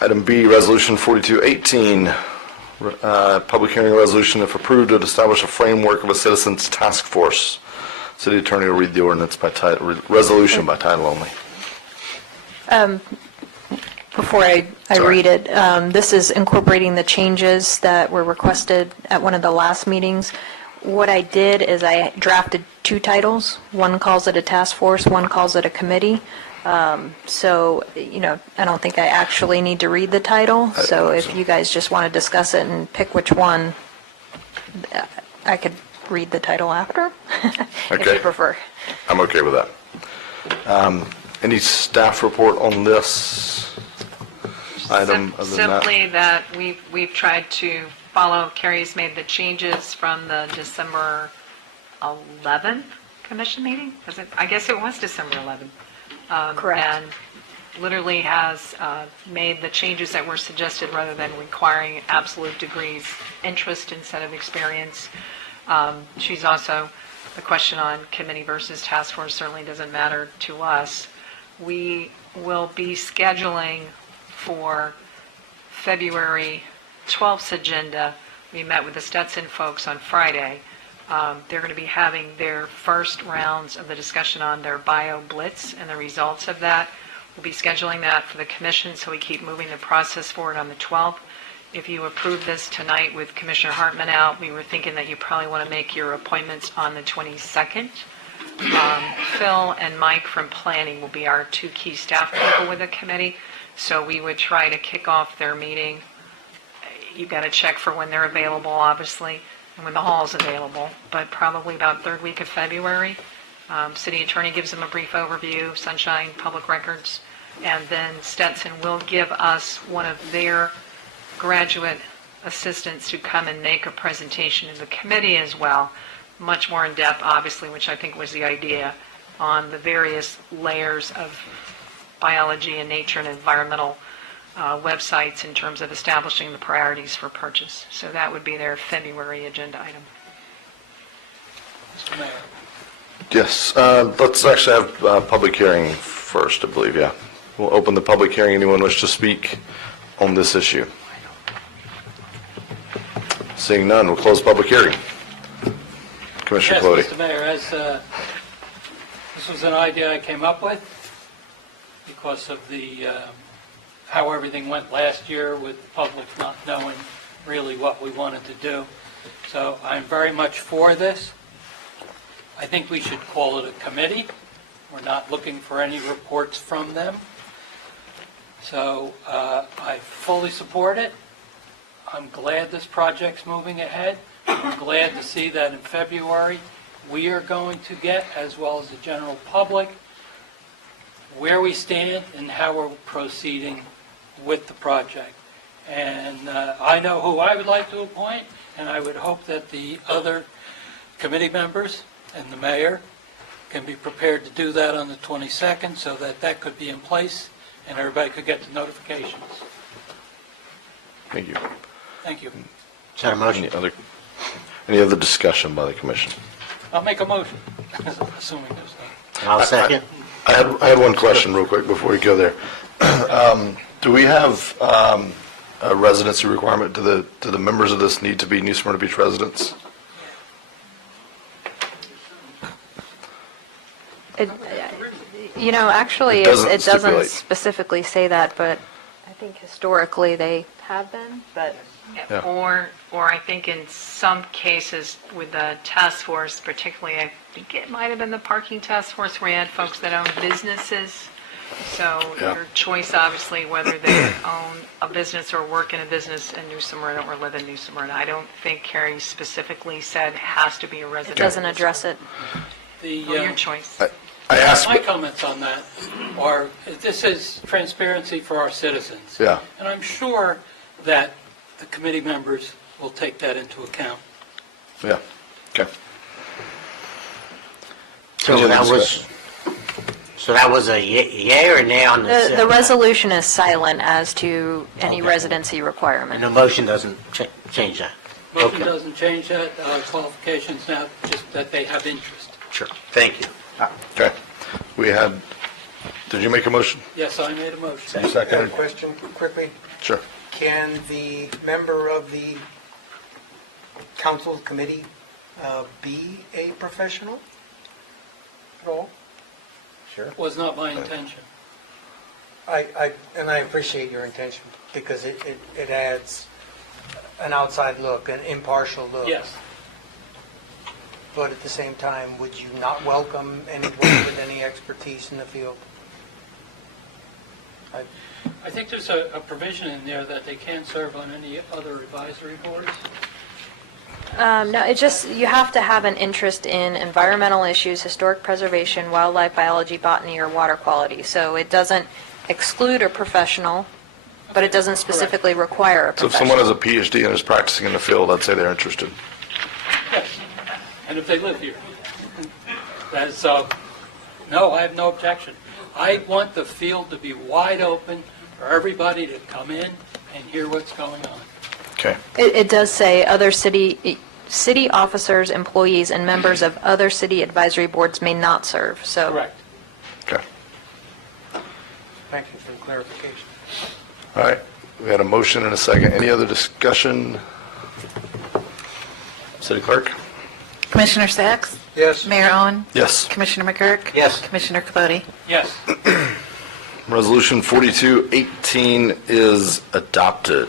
Item B, Resolution 4218, public hearing resolution, if approved, to establish a framework of a citizens task force. City Attorney will read the ordinance by title, resolution by title only. Before I Sorry. read it, this is incorporating the changes that were requested at one of the last meetings. What I did is I drafted two titles. One calls it a task force, one calls it a committee. So, I don't think I actually need to read the title. So if you guys just want to discuss it and pick which one, I could read the title after, if Okay. you prefer. I'm okay with that. Any staff report on this item? Other than that? Simply that we've tried to follow, Carrie's made the changes from the December 11th commission meeting? I guess it was December 11th. Correct. And literally has made the changes that were suggested rather than requiring absolute degrees, interest instead of experience. She's also, the question on committee versus task force certainly doesn't matter to us. We will be scheduling for February 12th's agenda. We met with the Stetson folks on Friday. They're going to be having their first rounds of the discussion on their bio blitz and the results of that. We'll be scheduling that for the commission, so we keep moving the process forward on the 12th. If you approve this tonight with Commissioner Hartman out, we were thinking that you probably want to make your appointments on the 22nd. Phil and Mike from planning will be our two key staff people with the committee, so we would try to kick off their meeting. You've got to check for when they're available, obviously, and when the hall is available, but probably about third week of February. City Attorney gives them a brief overview, Sunshine, Public Records, and then Stetson will give us one of their graduate assistants to come and make a presentation to the committee as well, much more in depth, obviously, which I think was the idea, on the various layers of biology and nature and environmental websites in terms of establishing the priorities for purchase. So that would be their February agenda item. Mr. Mayor. Yes, let's actually have a public hearing first, I believe, yeah. We'll open the public hearing. Anyone wish to speak on this issue? Seeing none, we'll close public hearing. Commissioner Clody. Yes, Mr. Mayor, this was an idea I came up with because of the how everything went last year with the public not knowing really what we wanted to do. So I'm very much for this. I think we should call it a committee. We're not looking for any reports from them. So I fully support it. I'm glad this project's moving ahead. I'm glad to see that in February we are going to get, as well as the general public, where we stand and how we're proceeding with the project. And I know who I would like to appoint, and I would hope that the other committee members and the mayor can be prepared to do that on the 22nd so that that could be in place and everybody could get the notifications. Thank you. Thank you. Is that a motion? Any other discussion by the commission? I'll make a motion, assuming there's none. I'll second. I had one question real quick before we go there. Do we have a residency requirement? Do the members of this need to be New Smyrna Beach residents? Actually, It doesn't it doesn't stipulate. specifically say that, but I think historically they have been, but Yeah. Or I think in some cases with the task force, particularly, I think it might have been the parking task force where you had folks that own businesses. So Yeah. your choice, obviously, whether they own a business or work in a business in New Smyrna or live in New Smyrna. I don't think Carrie specifically said has to be a it resident. doesn't address it. Your choice. I asked, My comments on that are, this is transparency for our citizens. yeah, And I'm sure that the committee members will take that into account. yeah, okay. So that was a yea or nay on the... The resolution is silent as to any Okay. residency And requirement. the motion doesn't change that? Motion Okay. doesn't change that, qualifications now, just that they have interest. Sure. Thank you. Okay. We had Did you make a motion? Yes, I made a motion. You I have a seconded? question quickly. Sure. Can the member of the council committee be a professional at all? Sure. Was not my intention. And I appreciate your intention because it adds an outside look, an impartial look. Yes. But at the same time, would you not welcome anyone with any expertise in the field? I think there's a provision in there that they can't serve on any other advisory boards. No, it just, you have to have an interest in environmental issues, historic preservation, wildlife biology, botany, or water quality. So it doesn't exclude a professional, but it doesn't specifically require a So if someone professional. has a PhD and is practicing in the field, I'd say they're interested. Yes. And if they live here. That's, no, I have no objection. I want the field to be wide open for everybody to come in and hear what's going on. Okay. It does say other city officers, employees, and members of other city advisory boards may not serve, so. Correct. Okay. Thank you for the clarification. All right. We had a motion and a second. Any other discussion? City Clerk? Commissioner Sacks? Yes. Mayor Owen? Yes. Commissioner McGurk? Yes. Commissioner Capote? Yes. Resolution 4218 is adopted.